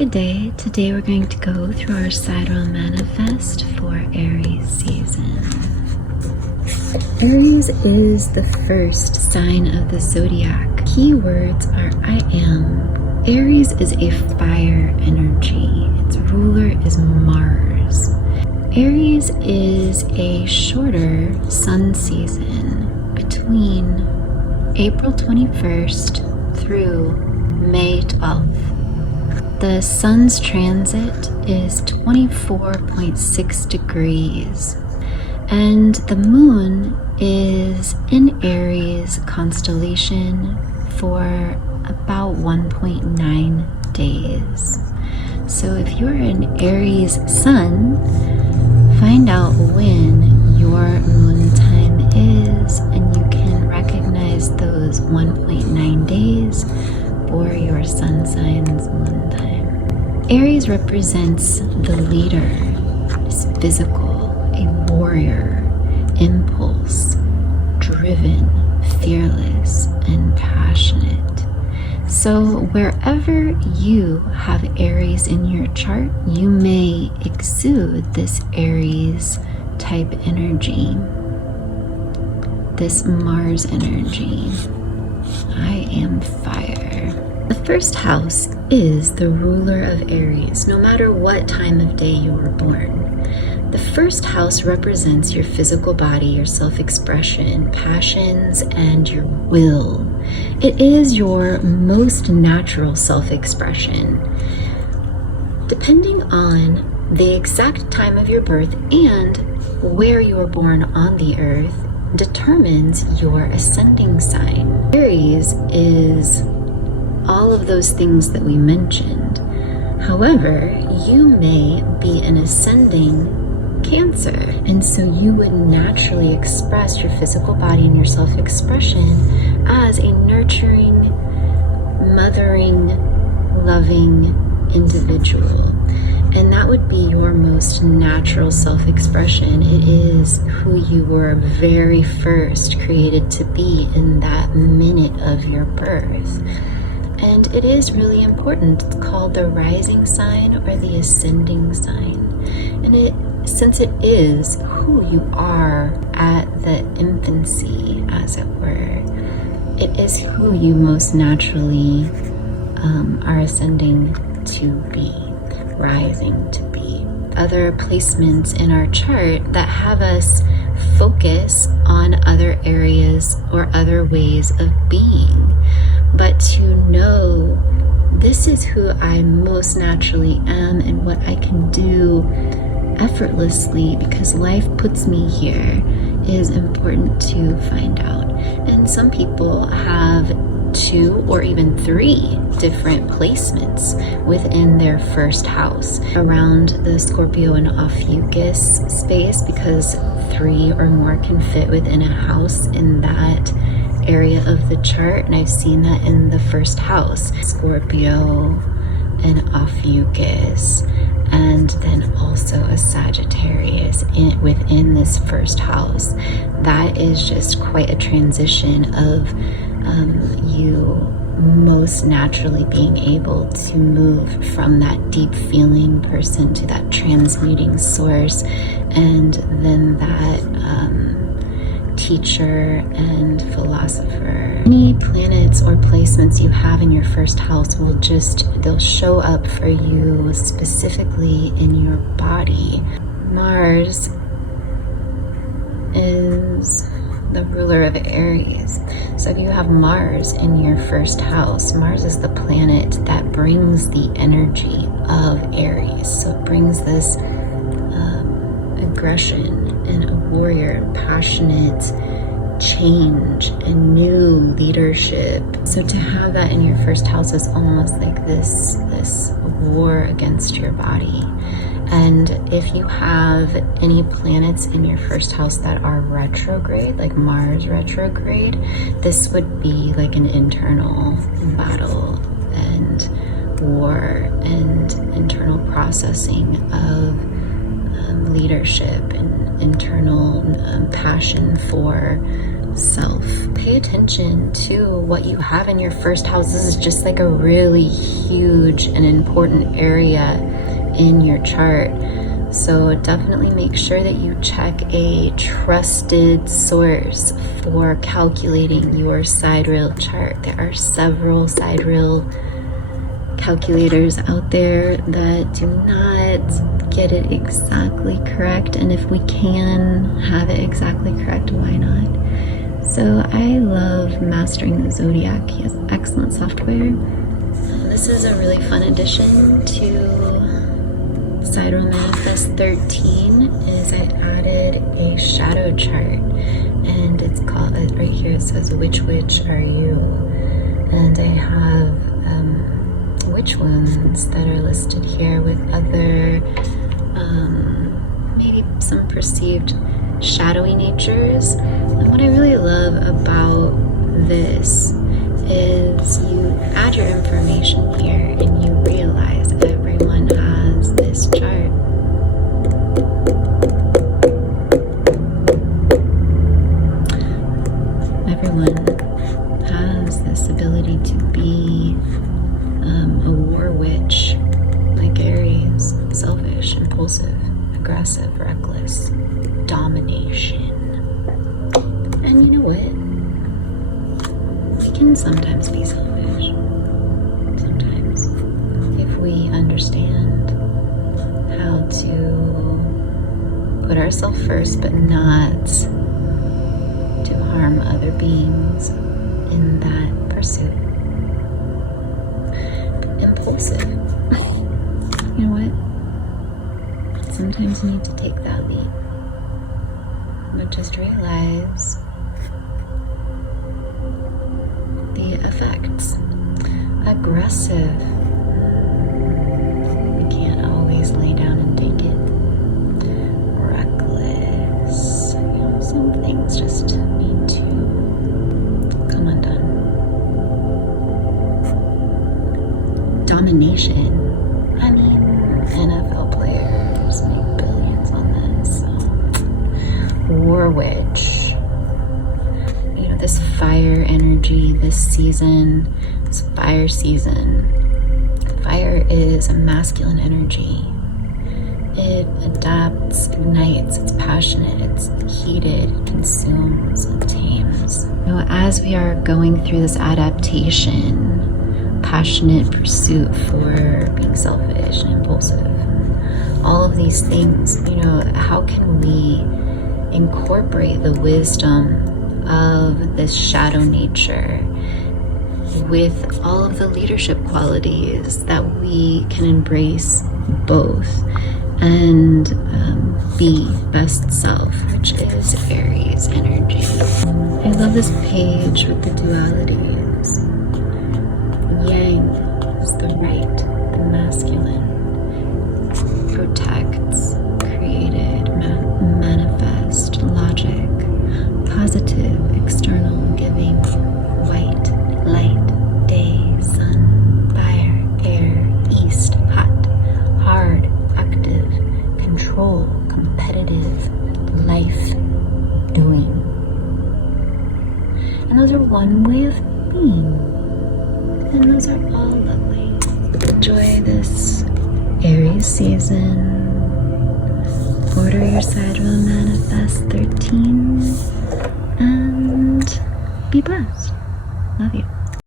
Good day. Today we're going to go through our Sidereal manifest for Aries season. Aries is the first sign of the zodiac. Keywords are I am. Aries is a fire energy. Its ruler is Mars. Aries is a shorter sun season between April 21st through May 12th. The sun's transit is 24.6 degrees, and the moon is in Aries constellation for about 1.9 days. So if you're an Aries sun, find out when your moon time is, and you can recognize those 1.9 days for your sun sign's moon time. Aries represents the leader, is physical, a warrior, impulse, driven, fearless, and passionate. So wherever you have Aries in your chart, you may exude this Aries type energy, this Mars energy. I am fire. The first house is the ruler of Aries, no matter what time of day you were born. The first house represents your physical body, your self-expression, passions, and your will. It is your most natural self-expression. Depending on the exact time of your birth and where you were born on the earth determines your ascending sign. Aries is all of those things that we mentioned. However, you may be an ascending Cancer, and so you would naturally express your physical body and your self-expression as a nurturing, mothering, loving individual. And that would be your most natural self-expression. It is who you were very first created to be in that minute of your birth. And it is really important. It's called the rising sign or the ascending sign. And since it is who you are at the infancy, as it were, it is who you most naturally are ascending to be, rising to be. Other placements in our chart that have us focus on other areas or other ways of being, but to know this is who I most naturally am and what I can do effortlessly because life puts me here is important to find out. And some people have 2 or even 3 different placements within their first house around the Scorpio and Ophiuchus space, because 3 or more can fit within a house in that area of the chart. And I've seen that in the first house, Scorpio and Ophiuchus, and then also a Sagittarius within this first house. That is just quite a transition of you most naturally being able to move from that deep feeling person to that transmuting source, and then that teacher and philosopher. Any planets or placements you have in your first house they'll show up for you specifically in your body. Mars is the ruler of Aries. So if you have Mars in your first house, Mars is the planet that brings the energy of Aries. So it brings this aggression and a warrior, passionate change and new leadership. So to have that in your first house is almost like this war against your body. And if you have any planets in your first house that are retrograde, like Mars retrograde, this would be like an internal battle and war and internal processing of leadership and internal passion for self. Pay attention to what you have in your first house. This is just like a really huge and important area in your chart. So definitely make sure that you check a trusted source for calculating your sidereal chart. There are several sidereal calculators out there that do not get it exactly correct, and if we can have it exactly correct, why not? So I love Mastering the Zodiac. He has excellent software. This is a really fun addition to Sidereal Manifest 13 is I added a shadow chart, and it's called, right here it says, which witch are you? And I have witch wounds that are listed here with other maybe some perceived shadowy natures. And what I really love about this is you add your information here and you realize everyone has this chart. Everyone has this ability to be a war witch, like Aries, selfish, impulsive, aggressive, reckless, domination. And you know what? We can sometimes be selfish. Sometimes. If we understand how to put ourselves first, but not to harm other beings in that pursuit. Impulsive. You know what? Sometimes you need to take that leap. But just realize the effects. Aggressive. You can't always lay down and take it. Reckless. You know, some things just need to come undone. Domination. I mean, NFL players make billions on this. So. War witch. You know, this fire energy this season, this fire season. Fire is a masculine energy. It adapts, ignites, it's passionate, it's heated, it consumes, it tames. You know, as we are going through this adaptation, passionate pursuit for being selfish and impulsive, all of these things, you know, how can we incorporate the wisdom of this shadow nature with all of the leadership qualities that we can embrace both and be best self, which is Aries energy. I love this page with the dualities. Yang is the right, the masculine, protects, created, manifest, logic, positive, external, giving, white, light, day, sun, fire, air, east, hot, hard, active, control, competitive, life, doing. And those are one way of being. And those are all lovely. Enjoy this Aries season. Order your Sidereal Manifest 13 and be blessed. Love you.